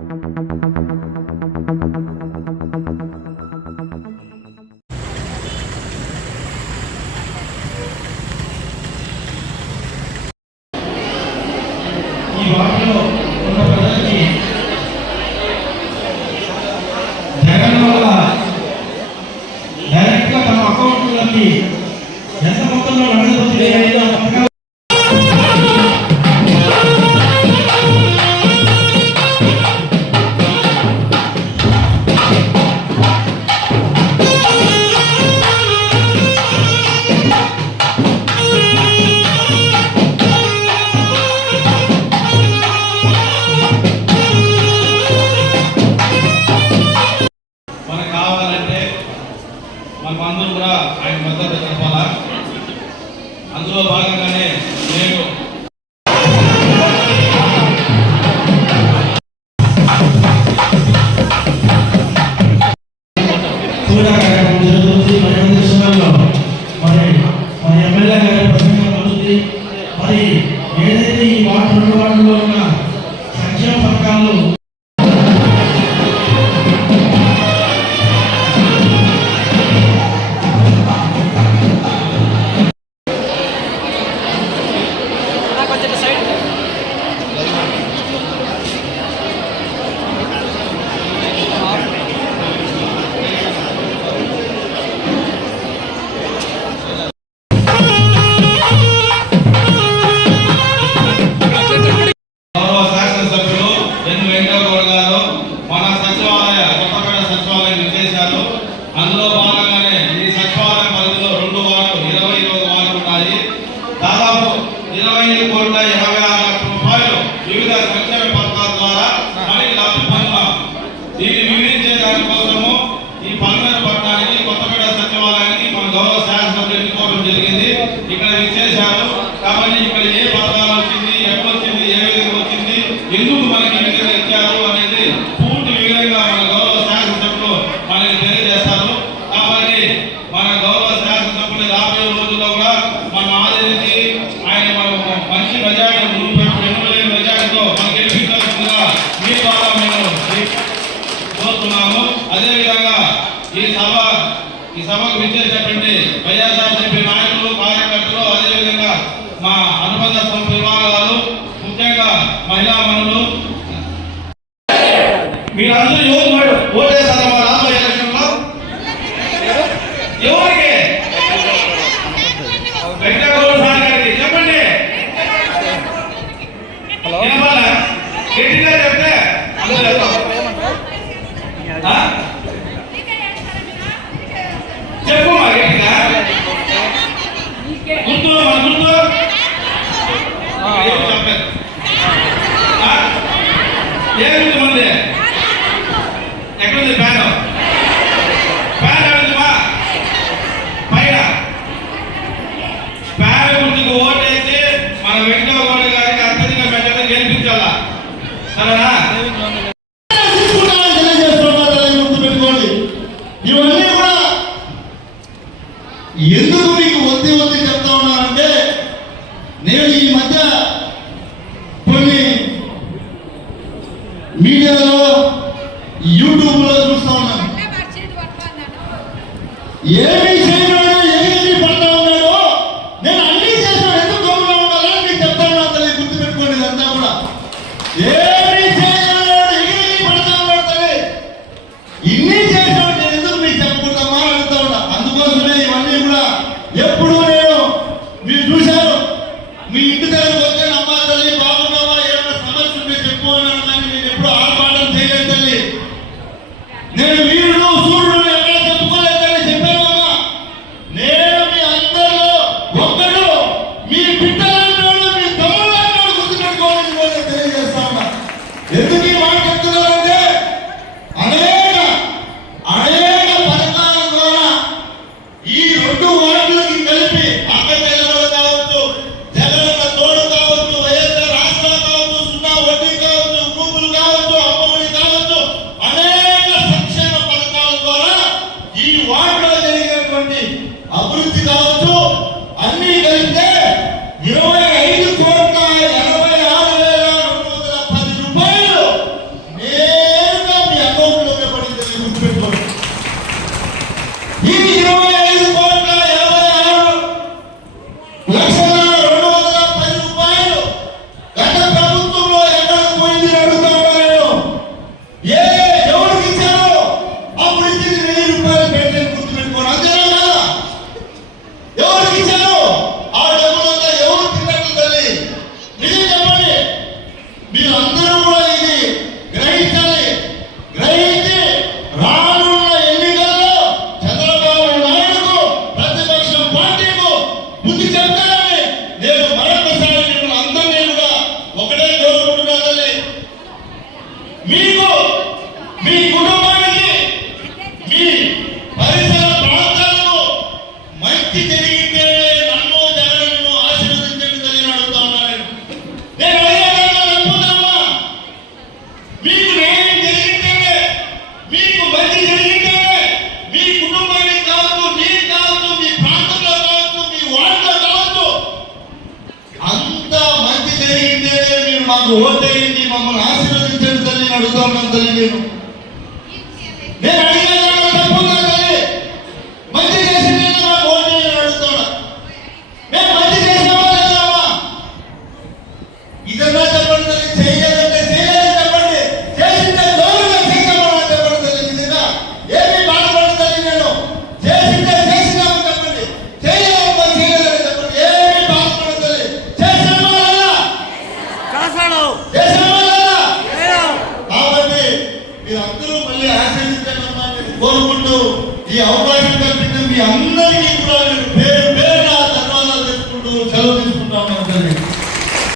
ఈ వాటిలో ఉన్న ప్రజలకి జగన్ వల్ల డైరెక్ట్ గా తమ అకౌంట్లకి ఎంత మొత్తంలో నగదు వచ్చింది మనమందరం కూడా ఆయన మద్దతు తెలపాలా. అందులో భాగంగానే నేను పూజా కార్యక్రమం జరుగుతుంది. మరి ఎమ్మెల్యే గారి ప్రసంగం అవుతుంది. మరి ఏదైతే ఈ వార్డులో ఉన్న సంక్షేమ పథకాలు అందులో భాగంగానే ఈ సచివాలయ పరిధిలో 2 వార్డులు 20 వార్డులు ఉన్నాయి. దాదాపు 20,20,60,00,000 రూపాయలు వివిధ సంక్షేమ పథకాల ద్వారా మనకి లబ్ధి పొందుతాం. దీన్ని వివరించే దానికోసము ఈ పల్నాడు పట్టణానికి కొత్తపేట సచివాలయానికి మన గౌరవ శాసనసభ్యులు ఎన్నుకోవడం జరిగింది. ఇక్కడ విచ్చేశారు కాబట్టి ఇక్కడ ఏ పథకాలు వచ్చింది, ఎప్పుడు వచ్చింది, ఏ విధంగా వచ్చింది, ఎందుకు మనకి ఈ విధంగా ఇచ్చారు అనేది పూర్తి వివరంగా మన గౌరవ శాసనసభ్యులు మనకి తెలియజేస్తారు. కాబట్టి మన గౌరవ శాసనసభ్యులు రాబోయే రోజుల్లో కూడా మనం ఆదరించి ఆయన మనకు మంచి మెజార్టీ మెజార్టీతో మనం గెలిపించాల్సిందిగా మీ ద్వారా మేము కోరుతున్నాము. అదేవిధంగా ఈ సభకు విచ్చేసినటువంటి వైఎస్ఆర్సీపీ నాయకులు, కార్యకర్తలు, అదేవిధంగా మా అనుబంధ విభాగాలు, ముఖ్యంగా మహిళా మనులు, మీరందరూ యువకుడు ఓటేశారు మా రాబోయే ఎలక్షన్ లో. ఎవరికి? వెంకటగౌడ సార్ గారికి చెప్పండి. గట్టిగా చెప్తే చెప్పు మా గట్టిగా గుర్తు మన గుర్తు చెప్పారు. ఏ గుర్తు మంది ఎక్కడుంది? ప్యాన్ అడుగుతుందా? పైన ప్యాన్ గుర్తుకు ఓటేసి మన వెంకటగౌడ గారికి అత్యధిక మెజార్టీ గెలిపించాలా. సరేనా? ఇవన్నీ కూడా ఎందుకు మీకు ఒత్తి చెప్తా ఉన్నానంటే, నేను ఈ మధ్య కొన్ని మీడియాలో యూట్యూబ్ లో చూస్తా ఉన్నాను. ఏమీ చేయడం ఏమి పడతా ఉన్నాడో, నేను అన్ని చేశాను, ఎందుకు గౌరవంగా ఉండాలని మీకు చెప్తా ఉన్నా. తల్లి గుర్తుపెట్టుకోండి, ఇదంతా కూడా ఏమీ చేయడం ఏమి పడతా ఉన్నాడు. తల్లి ఇన్ని చేశాడు, నేను ఎందుకు మీకు చెప్పకూడదమ్మా అడుగుతా ఉన్నా. అందుకోసమే ఇవన్నీ కూడా ఎప్పుడు నేను మీరు చూశారు, మీ ఇంటి దగ్గరకు వచ్చే అమ్మా తల్లి బాగున్నావా, ఏమైనా సమస్య ఉంటే చెప్పు అన్నాను. కానీ నేను ఎప్పుడు ఆర్పాటం చేయలేదు తల్లి. నేను వీరుడు సూర్యుడు ఎక్కడ చెప్పుకోలేదని చెప్పానమ్మా. నేను మీ అందరిలో ఒక్కడు, మీ బిడ్డలంటాడు, మీ తమ్ముళ్ళంటాడు, గుర్తుపెట్టుకోవాలని కూడా తెలియజేస్తా ఉన్నా. ఎందుకు ఈ మాట చెప్తున్నారంటే, అనేక పథకాల ద్వారా ఈ 2 వార్డులకి కలిపి అక్కచెల్లెలు కావచ్చు, జగనన్న తోడు కావచ్చు, వైఎస్ఆర్ రాష్ట్రాలు కావచ్చు, 0 వడ్డీ కావచ్చు, గ్రూపులు కావచ్చు, అమ్మఒడి కావచ్చు, అనేక సంక్షేమ పథకాలు మీకు మీ కుటుంబానికి మీ పరిసర ప్రాంతాలకు మంచి జరిగితే నన్ను జగన్ను ఆశీర్వదించండి తల్లి అడుగుతా ఉన్నాను. నేను అడిగేదాకా నమ్ముతామా? మీకు న్యాయం జరిగితేనే, మీకు మంచి జరిగితేనే, మీ కుటుంబానికి కావచ్చు, నీకు కావచ్చు, మీ ప్రాంతంలో కావచ్చు, మీ వార్డులో కావచ్చు, అంత మంచి జరిగితేనే మీరు మాకు ఓటేయండి, మమ్మల్ని ఆశీర్వదించండి తల్లి అడుగుతా ఉన్నాను తల్లి. నేను అడిగేదాకా తప్పుందా తల్లి? మంచి చేసిందే మాకు ఓటేయని అడుగుతున్నా. మేము మంచి చేసామా లేదామా? ఇదన్నా చెప్పండి తల్లి. చేయలేదంటే చేయలేదని చెప్పండి, చేసిందే గౌరవంగా చేసామని చెప్పండి తల్లి. నిజంగా ఏమీ బాధపడదు తల్లి. నేను చేసిందే చేసినామని చెప్పండి, చేయలేదమ్మా చేయలేదని చెప్పండి, ఏమీ బాధపడదు తల్లి. చేసామా లేదా? చేసామా లేదా? కాబట్టి మీరందరూ మళ్ళీ ఆశీర్వదించండి అమ్మా అని కోరుకుంటూ ఈ అవకాశం కల్పించిన మీ అందరూ